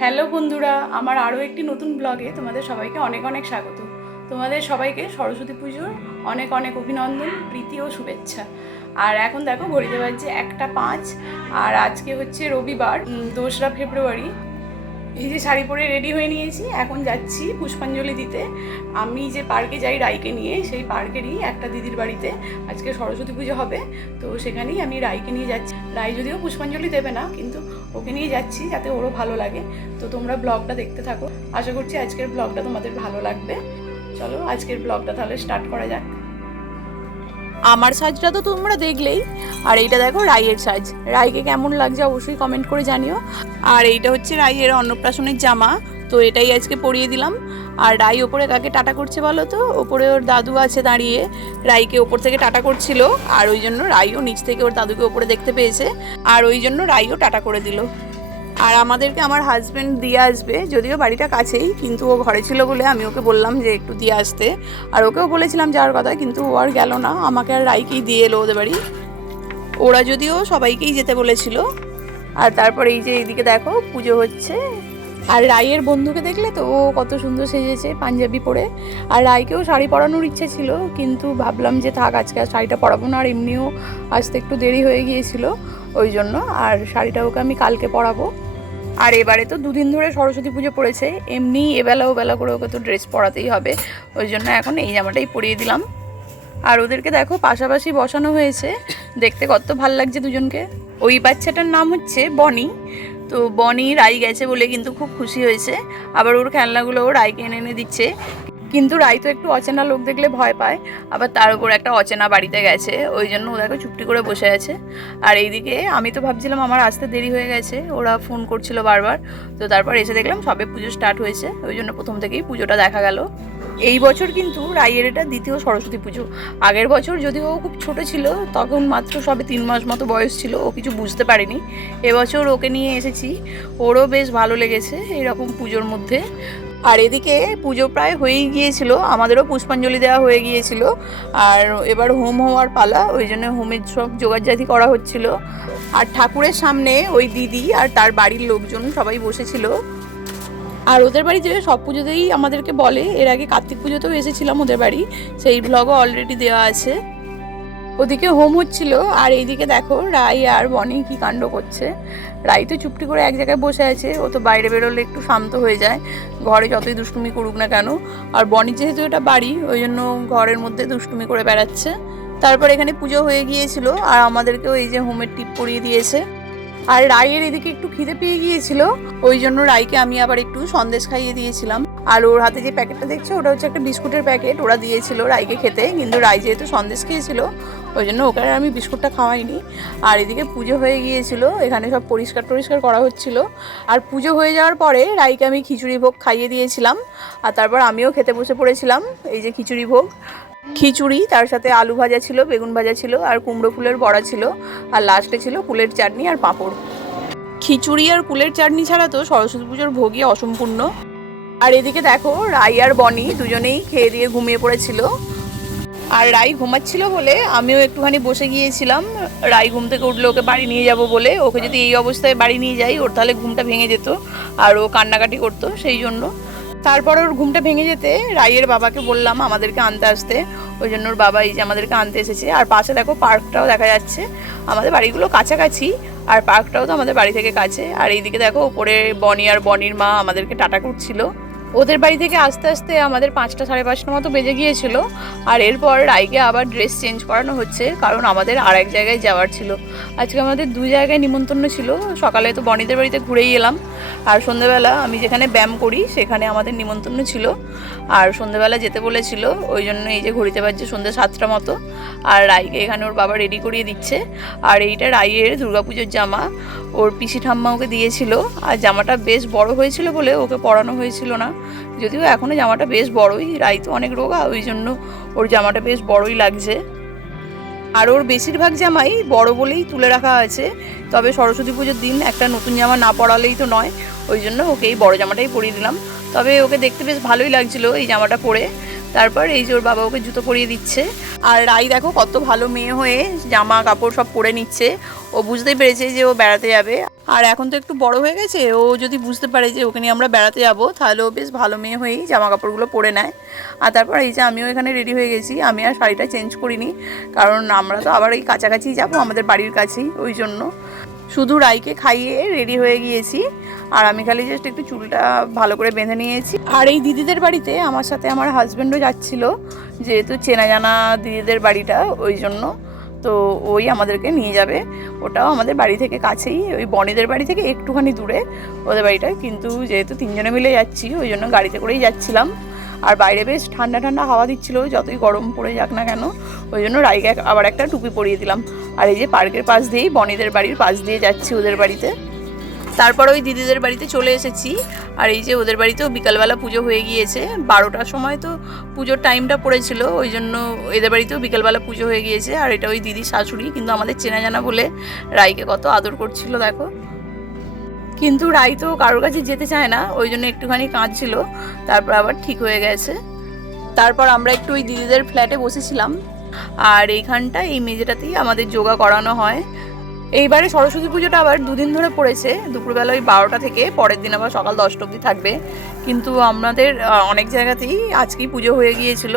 Hello বন্ধুরা, আমার আরও একটি নতুন ব্লগে তোমাদের সবাইকে অনেক অনেক স্বাগত। তোমাদের সবাইকে সরস্বতী পুজোর অনেক অনেক অভিনন্দন, প্রীতি ও শুভেচ্ছা। আর এখন দেখো, ঘড়িতে বাজছে একটা পাঁচ, আর আজকে হচ্ছে রবিবার দোসরা ফেব্রুয়ারি। এই যে শাড়ি পরে রেডি হয়ে নিয়েছি, এখন যাচ্ছি পুষ্পাঞ্জলি দিতে। আমি যে পার্কে যাই রাইকে নিয়ে, সেই পার্কেরই একটা দিদির বাড়িতে আজকে সরস্বতী পুজো হবে। তো সেখানেই আমি রাইকে নিয়ে যাচ্ছি। রাই যদিও পুষ্পাঞ্জলি দেবে না, কিন্তু ওকে নিয়ে যাচ্ছি যাতে ওরও ভালো লাগে। তো তোমরা ব্লগটা দেখতে থাকো। আশা করছি আজকের ব্লগটা তোমাদের ভালো লাগবে। চলো আজকের ব্লগটা তাহলে স্টার্ট করা যাক। আমার সাজটা তো তোমরা দেখলেই। আর এইটা দেখো রাইয়ের সাজ। রাইকে কেমন লাগছে অবশ্যই কমেন্ট করে জানিও। আর এইটা হচ্ছে রাইয়ের অন্নপ্রাশনের জামা। তো এটাই আজকে পরিয়ে দিলাম। আর রাই ওপরে কাকে টাটা করছে বলো তো? ওপরে ওর দাদু আছে দাঁড়িয়ে। রাইকে ওপর থেকে টাটা করছিল। আর ওই জন্য রাইও নিচ থেকে ওর দাদুকে ওপরে দেখতে পেয়েছে। আর ওই জন্য রাইও টাটা করে দিল। আর আমাদেরকে আমার হাজব্যান্ড দিয়ে আসবে। যদিও বাড়িটা কাছেই, কিন্তু ও ঘরে ছিল বলে আমি ওকে বললাম যে একটু দিয়ে আসতে। আর ওকেও বলেছিলাম যাওয়ার কথা, কিন্তু ও আর গেল না। আমাকে আর রাইকেই দিয়ে এলো ওদের বাড়ি। ওরা যদিও সবাইকেই যেতে বলেছিল। আর তারপরে এই যে এইদিকে দেখো, পুজো হচ্ছে। আর রাইয়ের বন্ধুকে দেখলে তো ও কত সুন্দর সেজেছে পাঞ্জাবি পরে। আর রাইকেও শাড়ি পরানোর ইচ্ছে ছিল, কিন্তু ভাবলাম যে থাক, আজকে আর শাড়িটা পরাবো না, আর এমনিও আসতে একটু দেরি হয়ে গিয়েছিল ওই জন্য, আর শাড়িটা ওকে আমি কালকে পরাবো। আর এবারে তো দুদিন ধরে সরস্বতী পুজো পড়েছে, এমনি এবেলা ওবেলা করে ওকে তো ড্রেস পরাতেই হবে, ওই জন্য এখন এই জামাটাই পরিয়ে দিলাম। আর ওদেরকে দেখো, পাশাপাশি বসানো হয়েছে, দেখতে কত ভালো লাগছে দুজনকে। ওই বাচ্চাটার নাম হচ্ছে বনি তো বনি রাই গেছে বলে কিন্তু খুব খুশি হয়েছে। আবার ওর খেলনাগুলো ও রাইকে এনে এনে দিচ্ছে। কিন্তু রাই তো একটু অচেনা লোক দেখলে ভয় পায়। আবার তার উপর একটা অচেনা বাড়িতে গেছে। ওই জন্য ও দেখো চুপটি করে বসে আছে। আর এইদিকে আমি তো ভাবছিলাম আমার আসতে দেরি হয়ে গেছে। ওরা ফোন করছিল বারবার। তো তারপর এসে দেখলাম সবে পুজো স্টার্ট হয়েছে। ওই জন্য প্রথম থেকেই পুজোটা দেখা গেল। এই বছর কিন্তু রাইয়ের এটা দ্বিতীয় সরস্বতী পুজো। আগের বছর যদিও ও খুব ছোট ছিল, তখন মাত্র সবে তিন মাস মতো বয়স ছিল, ও কিছু বুঝতে পারেনি। এবছর ওকে নিয়ে এসেছি, ওরও বেশ ভালো লেগেছে এরকম পুজোর মধ্যে। আর এদিকে পুজো প্রায় হয়েই গিয়েছিল, আমাদেরও পুষ্পাঞ্জলি দেওয়া হয়ে গিয়েছিল, আর এবার হোম হওয়ার পালা, ওই জন্য হোমের সব জোগাড়জাতি করা হচ্ছিল। আর ঠাকুরের সামনে ওই দিদি আর তার বাড়ির লোকজন সবাই বসেছিল। আর ওদের বাড়িতে সব পুজোতেই আমাদেরকে বলে। এর আগে কার্তিক পুজোতেও এসেছিলাম ওদের বাড়ি। সেই ব্লগও অলরেডি দেওয়া আছে। ওদিকে হোম হচ্ছিল। আর এইদিকে দেখো, রাই আর বনি কি কাণ্ড করছে। রাই তো চুপটি করে এক জায়গায় বসে আছে। ও তো বাইরে বেরোলে একটু শান্ত হয়ে যায়। ঘরে যতই দুষ্টুমি করুক না কেন। আর বনি যেহেতু এটা বাড়ি, ওই জন্য ঘরের মধ্যে দুষ্টুমি করে বেড়াচ্ছে। তারপর এখানে পুজো হয়ে গিয়েছিল। আর আমাদেরকেও এই যে হোমের টিপ পরিয়ে দিয়েছে। আর রাইয়ের এদিকে একটু খিদে পেয়ে গিয়েছিল, ওই জন্য রাইকে আমি আবার একটু সন্দেশ খাইয়ে দিয়েছিলাম। আর ওর হাতে যে প্যাকেটটা দেখছ, ওটা হচ্ছে একটা বিস্কুটের প্যাকেট, ওরা দিয়েছিল রাইকে খেতে, কিন্তু রাই যেহেতু সন্দেশ খেয়েছিল, ওই জন্য আর আমি বিস্কুটটা খাওয়াইনি। আর এদিকে পুজো হয়ে গিয়েছিল, এখানে সব পরিষ্কার টরিষ্কার করা হচ্ছিল। আর পুজো হয়ে যাওয়ার পরে রাইকে আমি খিচুড়ি ভোগ খাইয়ে দিয়েছিলাম, আর তারপর আমিও খেতে বসে পড়েছিলাম, এই যে খিচুড়ি ভোগ। খিচুড়ি, তার সাথে আলু ভাজা ছিল, বেগুন ভাজা ছিল, আর কুমড়ো ফুলের বড়া ছিল, আর লাস্টে ছিল কুলের চাটনি আর পাঁপড়। খিচুড়ি আর কুলের চাটনি ছাড়া তো সরস্বতী পুজোর ভোগই অসম্পূর্ণ। আর এদিকে দেখো, রাই আর বনি দুজনেই খেয়ে দিয়ে ঘুমিয়ে পড়েছিল। আর রাই ঘুমাচ্ছিল বলে আমিও একটুখানি বসে গিয়েছিলাম। রাই ঘুম থেকে উঠলে ওকে বাড়ি নিয়ে যাব বলে। ওকে যদি এই অবস্থায় বাড়ি নিয়ে যাই, ওর তাহলে ঘুমটা ভেঙে যেত। আর ও কান্নাকাটি করতো সেই জন্য। তারপর ওর ঘুমটা ভেঙে যেতে রাইয়ের বাবাকে বললাম আমাদেরকে আনতে আসতে। ওই জন্য ওর বাবা এই যে আমাদেরকে আনতে এসেছে। আর পাশে দেখো পার্কটাও দেখা যাচ্ছে। আমাদের বাড়িগুলো কাছাকাছি। আর পার্কটাও তো আমাদের বাড়ি থেকে কাছে। আর এইদিকে দেখো ওপরে বনি আর বনির মা আমাদেরকে টাটা করছিল। ওদের বাড়ি থেকে আস্তে আস্তে আমাদের পাঁচটা সাড়ে পাঁচটা মতো বেজে গিয়েছিল। আর এরপর রাইকে আবার ড্রেস চেঞ্জ করানো হচ্ছে। কারণ আমাদের আর এক জায়গায় যাওয়ার ছিল। আজকে আমাদের দু জায়গায় নিমন্ত্রণ ছিল। সকালে তো বনিদের বাড়িতে ঘুরেই এলাম। আর সন্ধেবেলা আমি যেখানে ব্যায়াম করি, সেখানে আমাদের নিমন্ত্রণ ছিল। আর সন্ধেবেলা যেতে বলেছিল, ওই জন্য এই যে ঘড়িতে বাজছে সন্ধ্যে সাতটা মতো। আর রাইকে এখানে ওর বাবা রেডি করিয়ে দিচ্ছে। আর এইটা রাইয়ের দুর্গাপুজোর জামা। ওর পিসি ঠাম্মা ওকে দিয়েছিল। আর জামাটা বেশ বড় হয়েছিল বলে ওকে পরানো হয়েছিল না। যদিও এখনও জামাটা বেশ বড়ই, রাই তো অনেক রোগা, ওই জন্য ওর জামাটা বেশ বড়ই লাগছে। আর ওর বেশিরভাগ জামাই বড় বলেই তুলে রাখা আছে। তবে সরস্বতী পুজোর দিন একটা নতুন জামা না পরালেই তো নয়। ওই জন্য ওকে এই বড় জামাটাই পরিয়ে দিলাম। তবে ওকে দেখতে বেশ ভালোই লাগছিল এই জামাটা পরে। তারপর এই যে ওর বাবা ওকে জুতো পরিয়ে দিচ্ছে। আর রাই দেখো কত ভালো মেয়ে হয়ে জামা কাপড় সব পরে নিচ্ছে। ও বুঝতেই পেরেছে যে ও বেড়াতে যাবে। আর এখন তো একটু বড় হয়ে গেছে, ও যদি বুঝতে পারে যে ওখানে আমরা বেড়াতে যাব, তাহলে ও বেশ ভালো মেয়ে হয়েই জামা কাপড়গুলো পরে নেয়। আর তারপর এই যে আমিও এখানে রেডি হয়ে গেছি, আমি আর শাড়িটা চেঞ্জ করিনি, কারণ আমরা তো আবার এই কাছাকাছি যাব আমাদের বাড়ির কাছেই, ওই জন্য। শুধু রাইকে খাইয়ে রেডি হয়ে গিয়েছি, আর আমি খালি জাস্ট একটু চুলটা ভালো করে বেঁধে নিয়েছি। আর এই দিদিদের বাড়িতে আমার সাথে আমার হাজব্যান্ডও যাচ্ছিল, যেহেতু চেনা জানা দিদিদের বাড়িটা, ওই জন্য তো ওই আমাদেরকে নিয়ে যাবে। ওটাও আমাদের বাড়ি থেকে কাছেই, ওই বনেদের বাড়ি থেকে একটুখানি দূরে ওদের বাড়িটা। কিন্তু যেহেতু তিনজনে মিলে যাচ্ছি, ওই জন্য গাড়িতে করেই যাচ্ছিলাম। আর বাইরে বেশ ঠান্ডা ঠান্ডা হাওয়া দিচ্ছিল, যতই গরম পড়ে যাক না কেন, ওই জন্য রাইকে আবার একটা টুপি পরিয়ে দিলাম। আর এই যে পার্কের পাশ দিয়েই বনেদের বাড়ির পাশ দিয়ে যাচ্ছি ওদের বাড়িতে। তারপর ওই দিদিদের বাড়িতে চলে এসেছি। আর এই যে ওদের বাড়িতেও বিকালবেলা পুজো হয়ে গিয়েছে। বারোটার সময় তো পুজোর টাইমটা পড়েছিল, ওই জন্য এদের বাড়িতেও বিকালবেলা পুজো হয়ে গিয়েছে। আর এটা ওই দিদির শাশুড়ি, কিন্তু আমাদের চেনা জানা বলে রাইকে কত আদর করছিল, দেখো। কিন্তু রাই তো কারোর কাছে যেতে চায় না, ওই জন্য একটুখানি কাঁদছিল, তারপর আবার ঠিক হয়ে গেছে। তারপর আমরা একটু ওই দিদিদের ফ্ল্যাটে বসেছিলাম। আর এইখানটা এই মেঝেটাতেই আমাদের যোগা করানো হয়। এইবারে সরস্বতী পুজোটা আবার দুদিন ধরে পড়েছে। দুপুরবেলা ওই বারোটা থেকে, পরের দিন আবার সকাল দশটা অবধি থাকবে। কিন্তু আমাদের অনেক জায়গাতেই আজকেই পুজো হয়ে গিয়েছিল।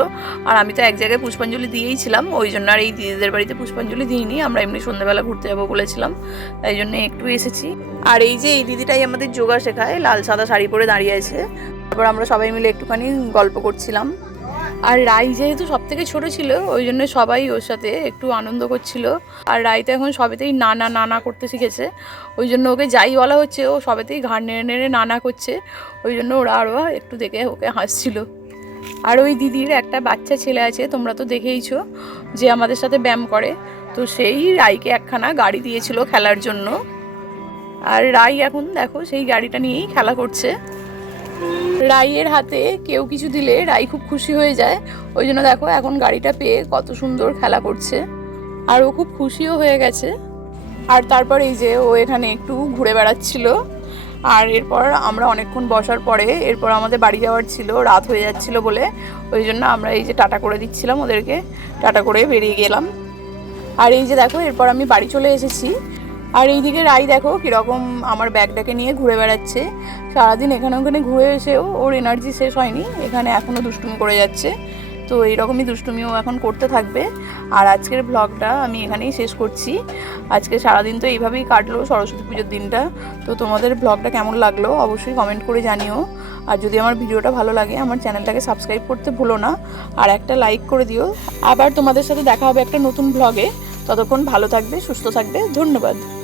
আর আমি তো এক জায়গায় পুষ্পাঞ্জলি দিয়েই ছিলাম, ওই জন্য আর এই দিদিদের বাড়িতে পুষ্পাঞ্জলি দিইনি। আমরা এমনি সন্ধ্যাবেলা ঘুরতে যাব বলেছিলাম, তাই জন্য একটু এসেছি। আর এই যে এই দিদিটাই আমাদের যোগা শেখায়, লাল সাদা শাড়ি পরে দাঁড়িয়ে আছে। তারপর আমরা সবাই মিলে একটুখানি গল্প করছিলাম। আর রাই যেহেতু সব থেকে ছোট ছিল, ওই জন্য সবাই ওর সাথে একটু আনন্দ করছিল। আর রাই তো এখন সবেতেই নানা নানা করতে শিখেছে। ওই জন্য ওকে যাই বলা হচ্ছে, ও সবেতেই ঘাড় নেড়ে নেড়ে নানা করছে। ওই জন্য ওরা আরও একটু দেখে ওকে হাসছিল। আর ওই দিদির একটা বাচ্চা ছেলে আছে, তোমরা তো দেখেইছো, যে আমাদের সাথে ব্যায়াম করে। তো সেই রাইকে একখানা গাড়ি দিয়েছিল খেলার জন্য। আর রাই এখন দেখো সেই গাড়িটা নিয়েই খেলা করছে। রাইয়ের হাতে কেউ কিছু দিলে রাই খুব খুশি হয়ে যায়। ওই জন্য দেখো এখন গাড়িটা পেয়ে কত সুন্দর খেলা করছে। আর ও খুব খুশিও হয়ে গেছে। আর তারপর এই যে ও এখানে একটু ঘুরে বেড়াচ্ছিল। আর এরপর আমরা অনেকক্ষণ বসার পরে এরপর আমাদের বাড়ি যাওয়ার ছিল, রাত হয়ে যাচ্ছিল বলে। ওই জন্য আমরা এই যে টাটা করে দিচ্ছিলাম ওদেরকে। টাটা করে বেরিয়ে গেলাম। আর এই যে দেখো, এরপর আমি বাড়ি চলে এসেছি। আর এইদিকে রাই দেখো কীরকম আমার ব্যাগটাকে নিয়ে ঘুরে বেড়াচ্ছে। সারাদিন এখানে ওখানে ঘুরে এসেও ওর এনার্জি শেষ হয়নি, এখানে এখনও দুষ্টুমি করে যাচ্ছে। তো এইরকমই দুষ্টুমিও এখন করতে থাকবে। আর আজকের ব্লগটা আমি এখানেই শেষ করছি। আজকে সারাদিন তো এইভাবেই কাটলো সরস্বতী পুজোর দিনটা। তো তোমাদের ব্লগটা কেমন লাগল অবশ্যই কমেন্ট করে জানিও। আর যদি আমার ভিডিওটা ভালো লাগে, আমার চ্যানেলটাকে সাবস্ক্রাইব করতে ভুলো না। আর একটা লাইক করে দিও। আবার তোমাদের সাথে দেখা হবে একটা নতুন ব্লগে ততক্ষণ ভালো থাকবে, সুস্থ থাকবে। ধন্যবাদ।